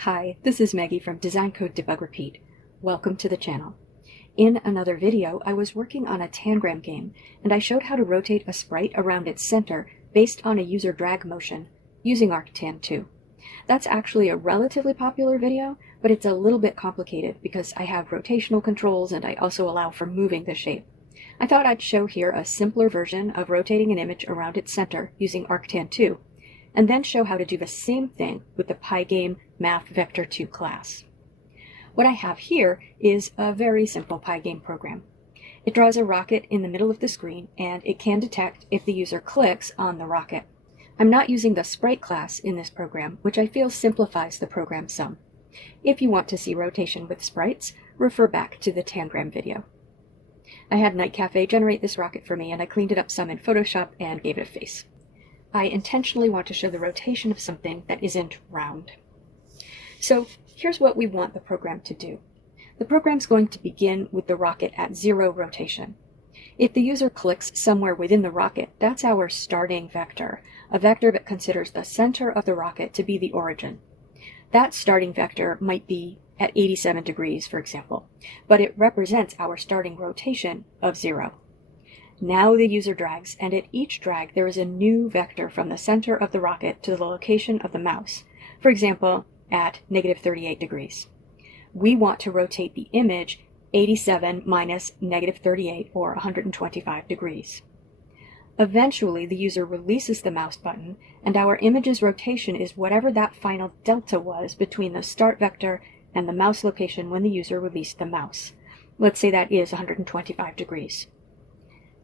Hi, this is Maggie from Design Code Debug Repeat. Welcome to the channel. In another video, I was working on a tangram game, and I showed how to rotate a sprite around its center based on a user drag motion using arctan2. That's actually a relatively popular video, but it's a little bit complicated because I have rotational controls and I also allow for moving the shape. I thought I'd show here a simpler version of rotating an image around its center using arctan2, and then show how to do the same thing with the pygame.math.Vector2 class. What I have here is a very simple pygame program. It draws a rocket in the middle of the screen, and it can detect if the user clicks on the rocket. I'm not using the sprite class in this program, which I feel simplifies the program some. If you want to see rotation with sprites, refer back to the tangram video. I had Night Cafe generate this rocket for me, and I cleaned it up some in Photoshop and gave it a face. I intentionally want to show the rotation of something that isn't round. So here's what we want the program to do. The program's going to begin with the rocket at 0 rotation. If the user clicks somewhere within the rocket, that's our starting vector, a vector that considers the center of the rocket to be the origin. That starting vector might be at 87 degrees, for example, but it represents our starting rotation of 0. Now the user drags, and at each drag there is a new vector from the center of the rocket to the location of the mouse, for example, at negative 38 degrees. We want to rotate the image 87 minus negative 38, or 125 degrees. Eventually, the user releases the mouse button, and our image's rotation is whatever that final delta was between the start vector and the mouse location when the user released the mouse. Let's say that is 125 degrees.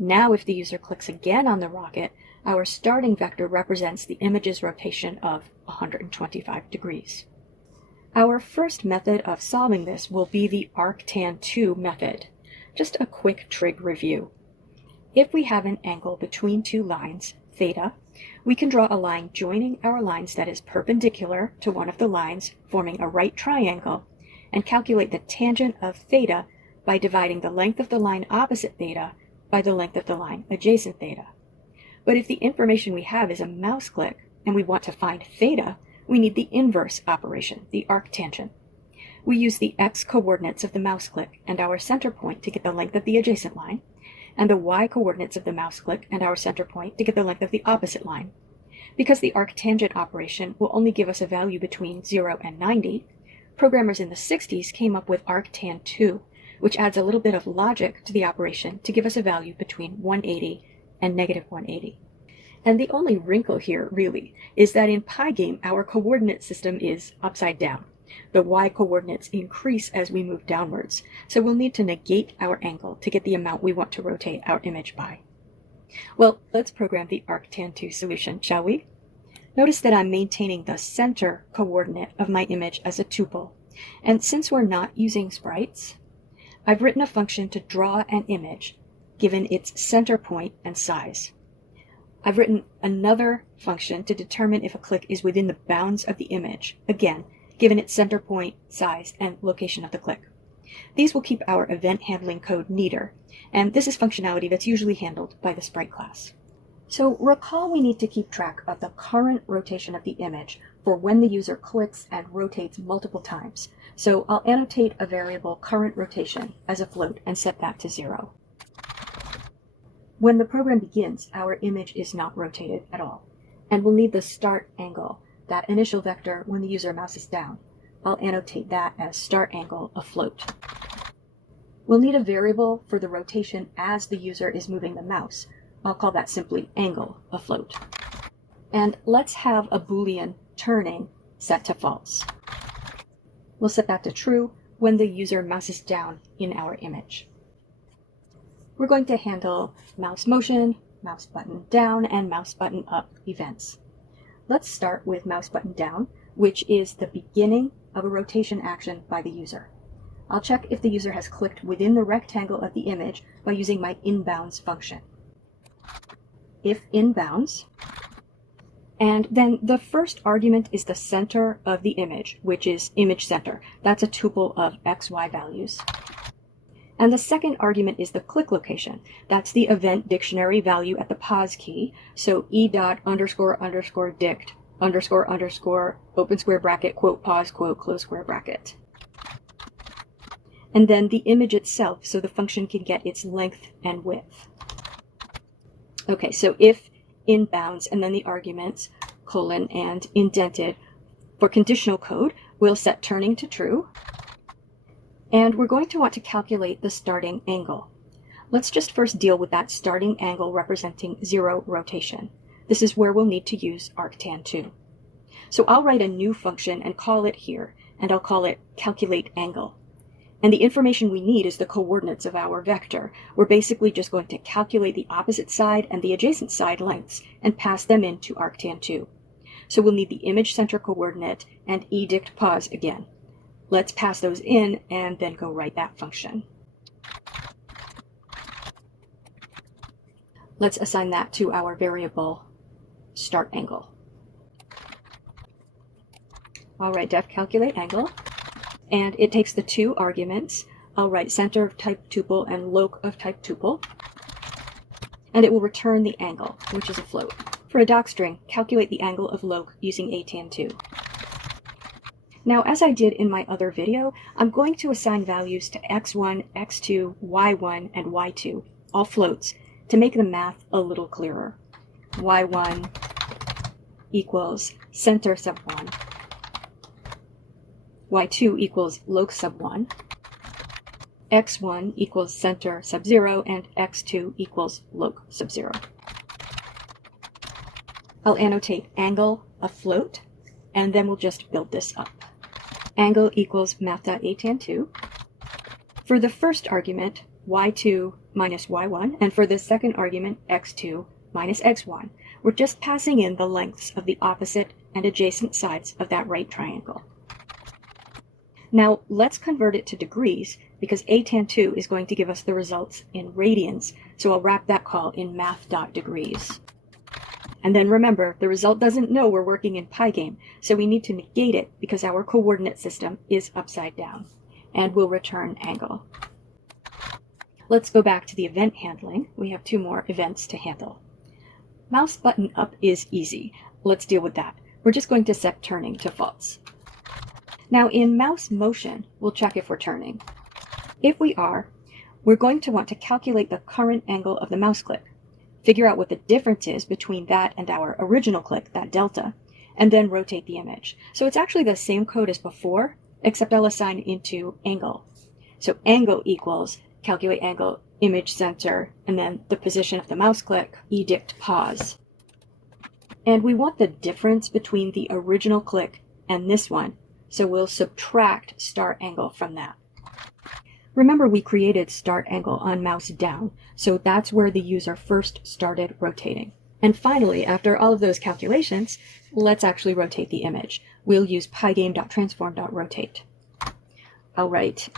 Now, if the user clicks again on the rocket, our starting vector represents the image's rotation of 125 degrees. Our first method of solving this will be the arctan2 method. Just a quick trig review. If we have an angle between two lines, theta, we can draw a line joining our lines that is perpendicular to one of the lines, forming a right triangle, and calculate the tangent of theta by dividing the length of the line opposite theta by the length of the line adjacent theta. But if the information we have is a mouse click and we want to find theta, we need the inverse operation, the arctangent. We use the x coordinates of the mouse click and our center point to get the length of the adjacent line, and the y coordinates of the mouse click and our center point to get the length of the opposite line. Because the arctangent operation will only give us a value between 0 and 90, programmers in the 60s came up with arctan2, which adds a little bit of logic to the operation to give us a value between 180 and negative 180. And the only wrinkle here, really, is that in Pygame, our coordinate system is upside down. The y-coordinates increase as we move downwards, so we'll need to negate our angle to get the amount we want to rotate our image by. Well, let's program the arctan2 solution, shall we? Notice that I'm maintaining the center coordinate of my image as a tuple, and since we're not using sprites, I've written a function to draw an image given its center point and size. I've written another function to determine if a click is within the bounds of the image, again, given its center point, size, and location of the click. These will keep our event handling code neater, and this is functionality that's usually handled by the sprite class. So recall we need to keep track of the current rotation of the image for when the user clicks and rotates multiple times. So I'll annotate a variable current rotation as a float and set that to 0. When the program begins, our image is not rotated at all, and we'll need the start angle, that initial vector when the user mouses down. I'll annotate that as start angle afloat. We'll need a variable for the rotation as the user is moving the mouse. I'll call that simply angle afloat. And let's have a Boolean turning set to false. We'll set that to true when the user mouses down in our image. We're going to handle mouse motion, mouse button down, and mouse button up events. Let's start with mouse button down, which is the beginning of a rotation action by the user. I'll check if the user has clicked within the rectangle of the image by using my inbounds function. If inbounds, and then the first argument is the center of the image, which is image center. That's a tuple of xy values. And the second argument is the click location. That's the event dictionary value at the pause key. So e.__dict underscore underscore open square bracket quote pause quote close square bracket. And then the image itself, so the function can get its length and width. Okay, so if in bounds and then the arguments, colon, and indented. For conditional code, we'll set turning to true. And we're going to want to calculate the starting angle. Let's just first deal with that starting angle representing 0 rotation. This is where we'll need to use arctan2. So I'll write a new function and call it here, and I'll call it calculate angle. And the information we need is the coordinates of our vector. We're basically just going to calculate the opposite side and the adjacent side lengths and pass them into arctan2. So we'll need the image center coordinate and edict pause again. Let's pass those in and then go write that function. Let's assign that to our variable start angle. I'll write def calculate angle. And it takes the two arguments. I'll write center of type tuple and loc of type tuple. And it will return the angle, which is a float. For a docstring, calculate the angle of loc using arctan2. Now, as I did in my other video, I'm going to assign values to x1, x2, y1, and y2, all floats, to make the math a little clearer. y1 equals center sub 1. y2 equals loc sub 1, x1 equals center sub 0, and x2 equals loc sub 0. I'll annotate angle, a float, and then we'll just build this up. Angle equals math.arctan2. For the first argument, y2 minus y1, and for the second argument, x2 minus x1, we're just passing in the lengths of the opposite and adjacent sides of that right triangle. Now, let's convert it to degrees, because arctan2 is going to give us the results in radians, so I'll wrap that call in math.Degrees. And then remember, the result doesn't know we're working in pygame, so we need to negate it because our coordinate system is upside down, and we'll return angle. Let's go back to the event handling. We have 2 more events to handle. Mouse button up is easy. Let's deal with that. We're just going to set turning to false. Now in mouse motion, we'll check if we're turning. If we are, we're going to want to calculate the current angle of the mouse click, figure out what the difference is between that and our original click, that delta, and then rotate the image. So it's actually the same code as before, except I'll assign into angle. So angle equals calculate angle, image center, and then the position of the mouse click, edict pause. And we want the difference between the original click and this one, so we'll subtract start angle from that. Remember, we created start angle on mouse down, so that's where the user first started rotating. And finally, after all of those calculations, let's actually rotate the image. We'll use pygame.transform.rotate. I'll write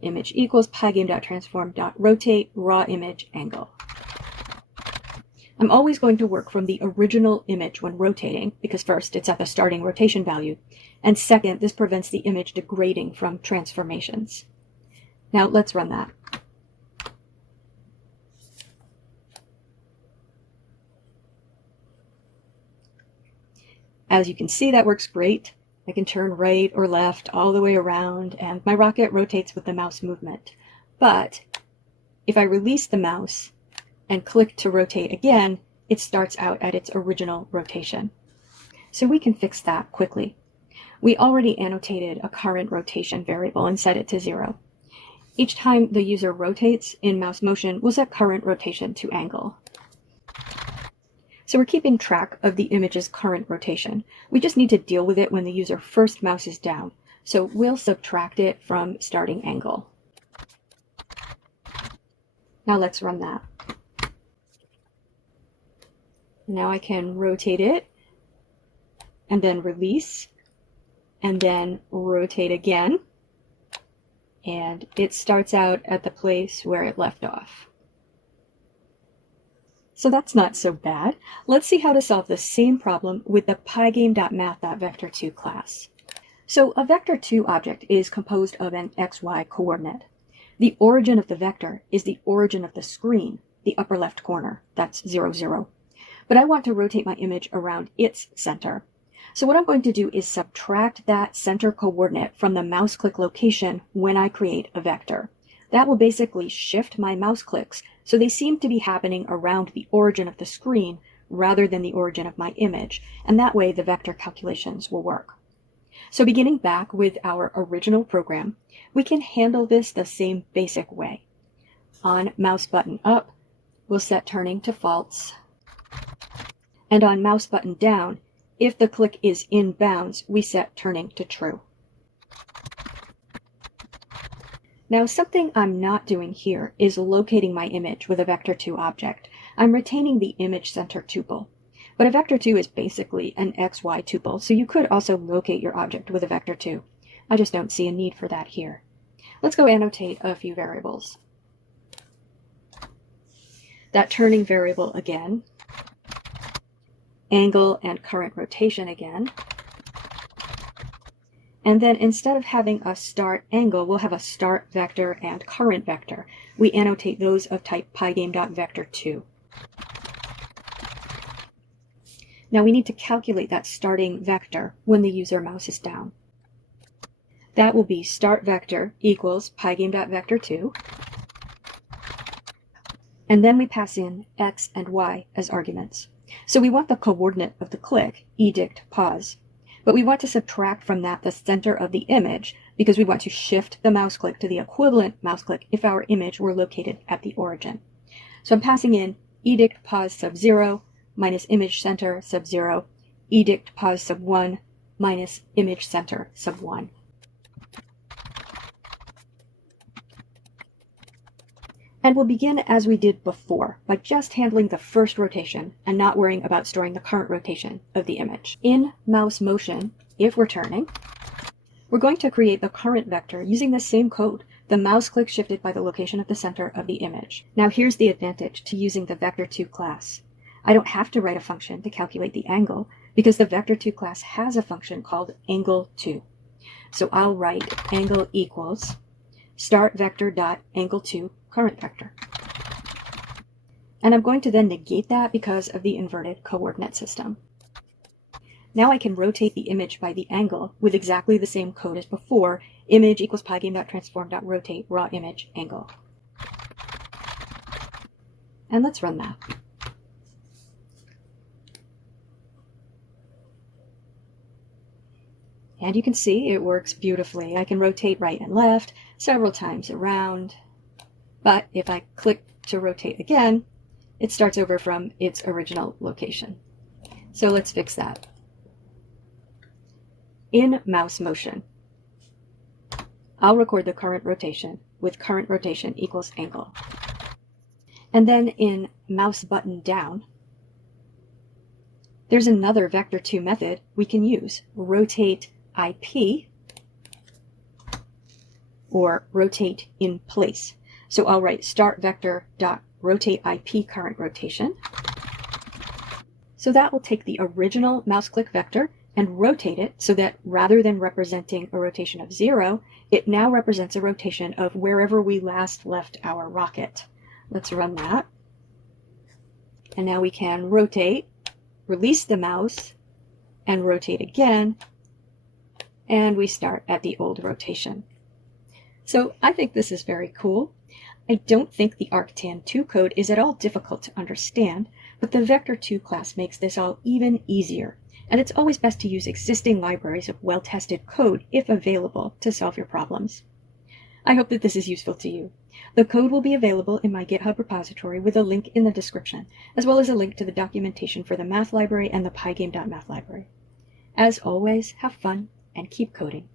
image equals pygame.transform.rotate raw image angle. I'm always going to work from the original image when rotating, because first, it's at the starting rotation value, and second, this prevents the image degrading from transformations. Now let's run that. As you can see, that works great. I can turn right or left all the way around, and my rocket rotates with the mouse movement. But if I release the mouse and click to rotate again, it starts out at its original rotation. So we can fix that quickly. We already annotated a current rotation variable and set it to 0. Each time the user rotates in mouse motion, we'll set current rotation to angle. So we're keeping track of the image's current rotation. We just need to deal with it when the user first mouses down. So we'll subtract it from starting angle. Now let's run that. Now I can rotate it, and then release, and then rotate again. And it starts out at the place where it left off. So that's not so bad. Let's see how to solve the same problem with the pygame.math.Vector2 class. So a vector2 object is composed of an xy coordinate. The origin of the vector is the origin of the screen, the upper left corner. That's 0, 0. but I want to rotate my image around its center. So what I'm going to do is subtract that center coordinate from the mouse click location when I create a vector. That will basically shift my mouse clicks so they seem to be happening around the origin of the screen rather than the origin of my image, and that way the vector calculations will work. So beginning back with our original program, we can handle this the same basic way. On mouse button up, we'll set turning to false, and on mouse button down, if the click is in bounds, we set turning to true. Now, something I'm not doing here is locating my image with a Vector2 object. I'm retaining the image center tuple. But a Vector2 is basically an XY tuple, so you could also locate your object with a Vector2. I just don't see a need for that here. Let's go annotate a few variables. That turning variable again, angle and current rotation again, and then instead of having a start angle, we'll have a start vector and current vector. We annotate those of type pygame.Vector2. Now we need to calculate that starting vector when the user mouse is down. That will be start vector equals pygame.Vector2. And then we pass in x and y as arguments. So we want the coordinate of the click, edict, pause. But we want to subtract from that the center of the image because we want to shift the mouse click to the equivalent mouse click if our image were located at the origin. So I'm passing in edict pause sub 0 minus image center sub 0, edict pause sub 1 minus image center sub 1. And we'll begin as we did before, by just handling the first rotation and not worrying about storing the current rotation of the image. In mouse motion, if we're turning, we're going to create the current vector using the same code, the mouse click shifted by the location of the center of the image. Now here's the advantage to using the Vector2 class. I don't have to write a function to calculate the angle because the Vector2 class has a function called angle2. So I'll write angle equals start vector dot angle2 current vector. And I'm going to then negate that because of the inverted coordinate system. Now I can rotate the image by the angle with exactly the same code as before, image equals pygame.transform.rotate raw image angle. And let's run that. And you can see it works beautifully. I can rotate right and left several times around. But if I click to rotate again, it starts over from its original location. So let's fix that. In mouse motion, I'll record the current rotation with current rotation equals angle. And then in mouse button down, there's another Vector2 method we can use, rotate IP or rotate in place. So I'll write start vector dot rotate IP current rotation. So that will take the original mouse click vector and rotate it so that rather than representing a rotation of 0, it now represents a rotation of wherever we last left our rocket. Let's run that. And now we can rotate, release the mouse, and rotate again. And we start at the old rotation. So I think this is very cool. I don't think the arctan2 code is at all difficult to understand, but the Vector2 class makes this all even easier. And it's always best to use existing libraries of well-tested code, if available, to solve your problems. I hope that this is useful to you. The code will be available in my GitHub repository with a link in the description, as well as a link to the documentation for the math library and the pygame.math library. As always, have fun and keep coding.